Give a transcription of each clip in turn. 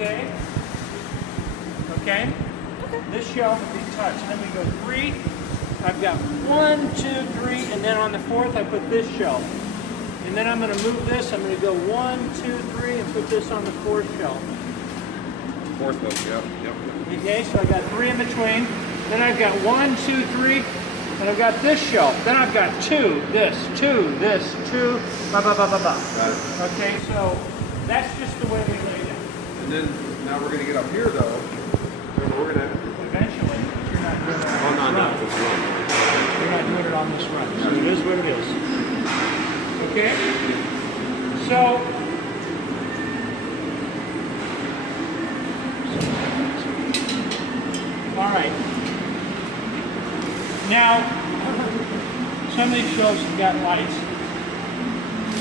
Okay? Okay? This shelf will be touched. Then we go 3. I've got 1, 2, 3, and then on the 4th I put this shelf. And then I'm going to move this. I'm going to go 1, 2, 3, and put this on the 4th shelf. 4th book, yep. Okay, so I've got 3 in between. Then I've got 1, 2, 3, and I've got this shelf. Then I've got 2, this, 2, this, 2, blah, blah, blah, blah, blah. Got it. Okay, so that's just the way we lay it. And then, now we're going to get up here, though. And we're going to... Eventually, but you're not doing it on Oh, no, this no, run. it's wrong. You're not doing it on this run. So it is what it is. Okay? So, all right. Now, some of these shelves have got lights.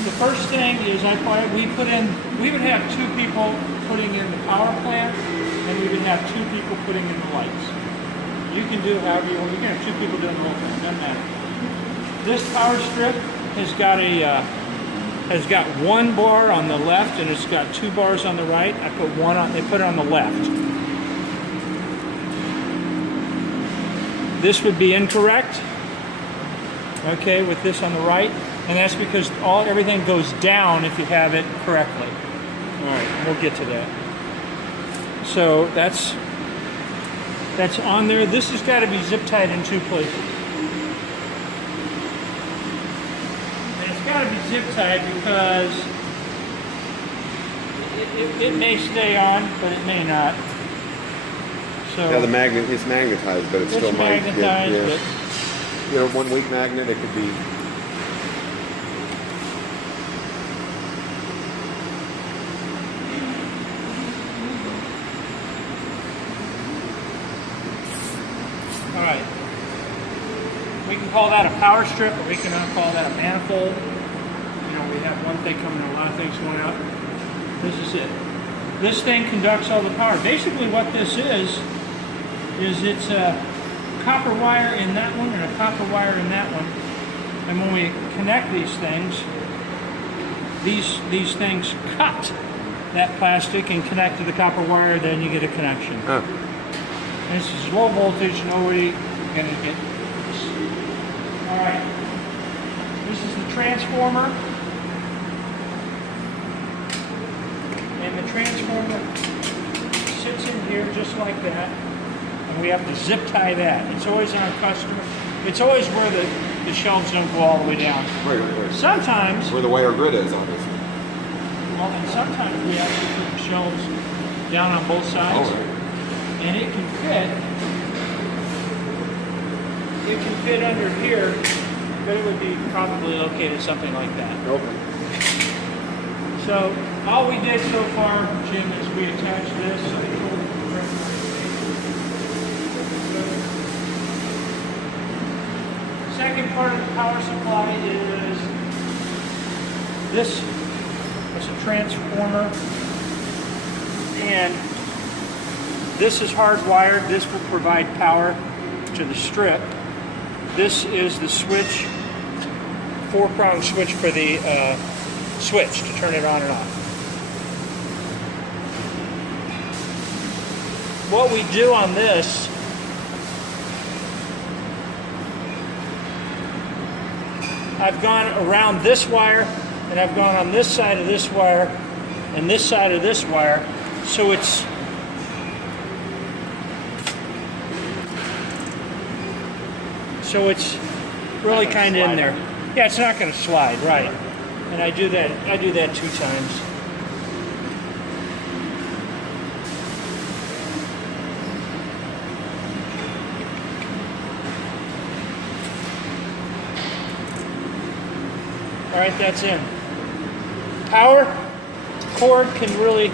The first thing is we would have 2 people putting in the power plant, and we would have 2 people putting in the lights. You can do however you want. You can have 2 people doing the whole thing. Doesn't matter. This power strip has got 1 bar on the left, and it's got 2 bars on the right. They put it on the left. This would be incorrect. Okay, with this on the right, and that's because everything goes down if you have it correctly. All right, we'll get to that. So that's on there. This has got to be zip tied in 2 places. And it's got to be zip tied because it may stay on, but it may not. So Yeah, the magnet is magnetized, but it's still might get, magnetized, you know, 1 weak magnet, it could be. all right. We can call that a power strip, or we can call that a manifold. You know, we have one thing coming in, a lot of things going out. This is it. This thing conducts all the power. Basically what this is it's a copper wire in that one and a copper wire in that one. And when we connect these things cut that plastic and connect to the copper wire, then you get a connection. Oh. And this is low voltage, nobody gonna get this. All right, this is the transformer. And the transformer sits in here just like that. And we have to zip tie that. It's always on customer. It's always where the shelves don't go all the way down. Wait. Sometimes, Where the wire grid is, obviously. well, and sometimes we actually put the shelves down on both sides. Oh, right. And it can fit under here, but it would be probably located something like that. Okay. So all we did so far, Jim, is we attached this. Second part of the power supply is this. It's a transformer, and this is hardwired. This will provide power to the strip. This is the switch, 4-prong switch for the switch to turn it on and off. What we do on this I've gone around this wire, and I've gone on this side of this wire and this side of this wire, so it's really kind of in there. Yeah, it's not going to slide, right? And I do that 2 times. All right, that's in. Power cord can really,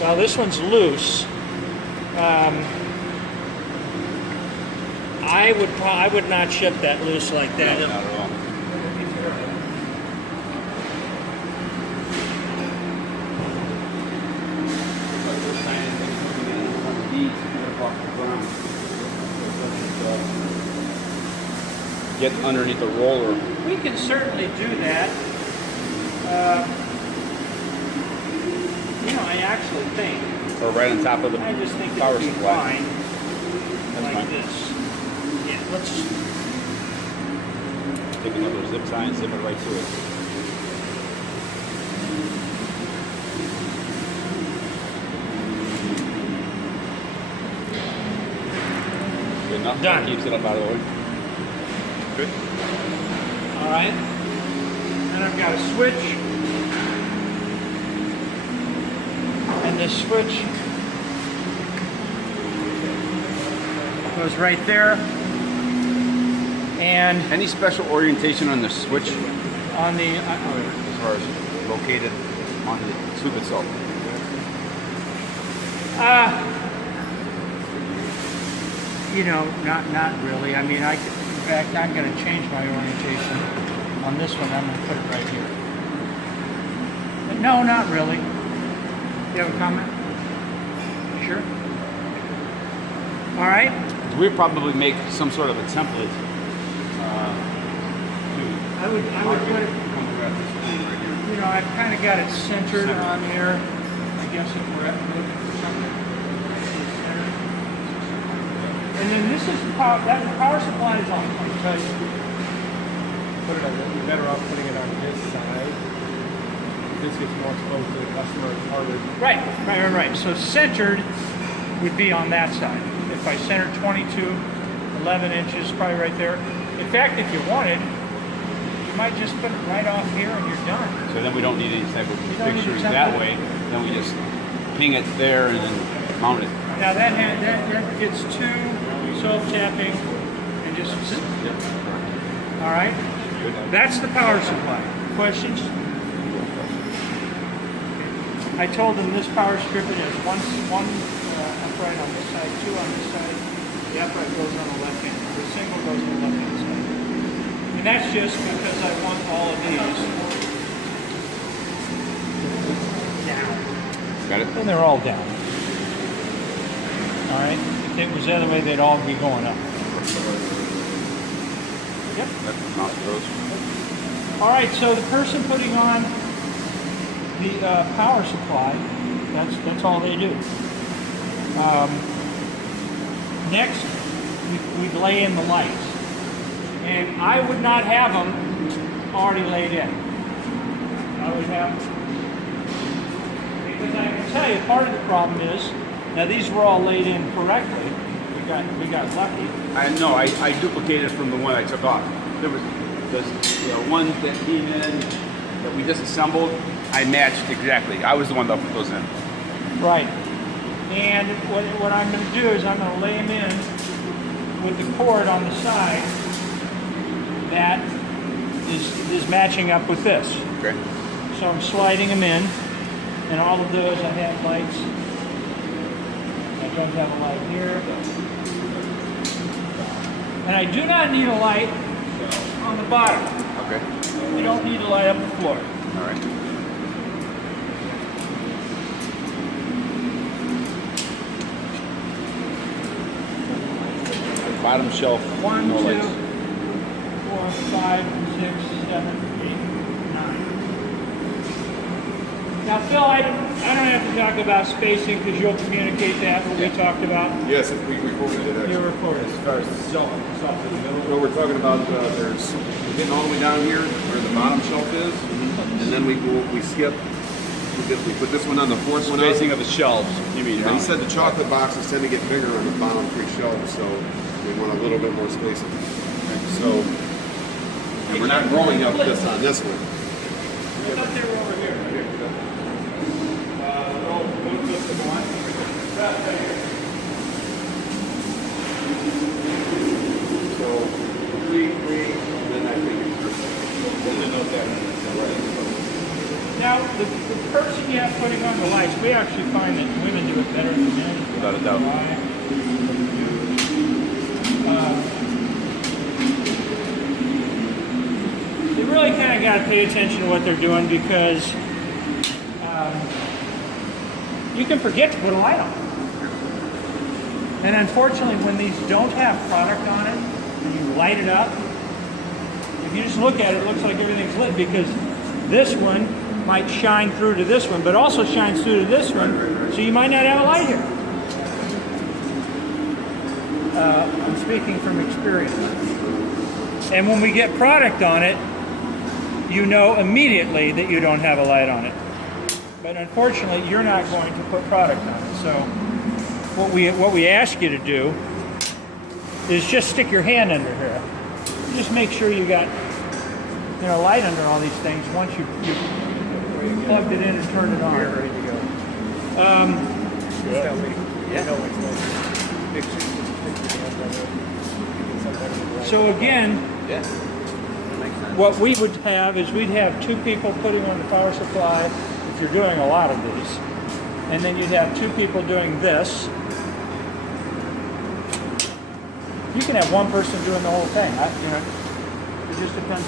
well, this one's loose. I would not ship that loose like that. No, not at all. Get underneath the roller. We can certainly do that. actually think, Or right on top of the I just think it power would be supply. fine That's like fine. this. Yeah, let's, Take another zip tie and zip it right to it. Good enough. Done. Keeps it up out of the way. Good. all right. And I've got a switch. And this switch goes right there. And Any special orientation on the switch on the, as far as located on the tube itself? you know, not really. I mean, in fact, I'm going to change my orientation on this one. I'm going to put it right here. But no, not really. You have a comment? Sure. All right. We probably make some sort of a template I would put it. You know, I've kind of got it centered on there. I guess if we're looking for something. And then this is power. That power supply is on. I'll tell you. Put it on, you're better off putting it on this side. This gets more exposed to the customer, it's harder. Right. So centered would be on that side. If I centered 22, 11 inches, probably right there. In fact, if you wanted, you might just put it right off here and you're done. So then we don't need any type of don't need fixtures a that template. way. Then we just ping it there and then mount it. Now that gets two self-tapping and just sit. All right. That's the power supply. Questions? I told them this power strip it has one upright on this side, two on this side. The upright goes on the left hand. The single goes on the left hand side. And that's just because I want all of these down. Got it? And they're all down. All right. If it was the other way, they'd all be going up. Yep. That's mount those. All right. So the person putting on the power supply, that's all they do. Next, we'd lay in the lights. And I would not have them already laid in. I would have, because I can tell you, part of the problem is, now these were all laid in correctly. We got lucky. I duplicated from the one I took off. There was the one that came in that we disassembled. I matched exactly. I was the one that put those in. Right. And what I'm going to do is I'm going to lay them in with the cord on the side that is matching up with this. Okay. So I'm sliding them in, and all of those I have lights. I don't have a light here. And I do not need a light on the bottom. Okay. We don't need to light up the floor. All right. Bottom shelf. 1, no 2, lights. 4, 5, 6, 7, 8, 9. Now, Phil, I don't have to talk about spacing because you'll communicate that what we talked about. Yes, if we recorded it actually. You're recording. As far as shelf in the middle. No, we're talking about, there's, we're getting all the way down here where the bottom shelf is. And then we skip, we put this one on the fourth one up. Spacing of the shelves. You mean? And he said the chocolate boxes tend to get bigger on the bottom three shelves, so we want a little bit more spacing. So, and we're not growing up this on this one. I thought they were over here. So, three, and then I think it's Now, the person you have putting on the lights, we actually find that women do it better than men. Without a doubt. They really kind of got to pay attention to what they're doing because you can forget to put a light on. And unfortunately, when these don't have product on it, and you light it up, if you just look at it, it looks like everything's lit because this one might shine through to this one, but also shines through to this one, so you might not have a light here. I'm speaking from experience. And when we get product on it, you know immediately that you don't have a light on it. But unfortunately, you're not going to put product on it. So what we ask you to do is just stick your hand under here. Just make sure you got light under all these things once you plugged it in and turned it on. You're ready to go. Just tell me. You know which one. So again, what we would have is we'd have 2 people putting on the power supply if you're doing a lot of these. And then you'd have 2 people doing this. You can have one person doing the whole thing. It just depends on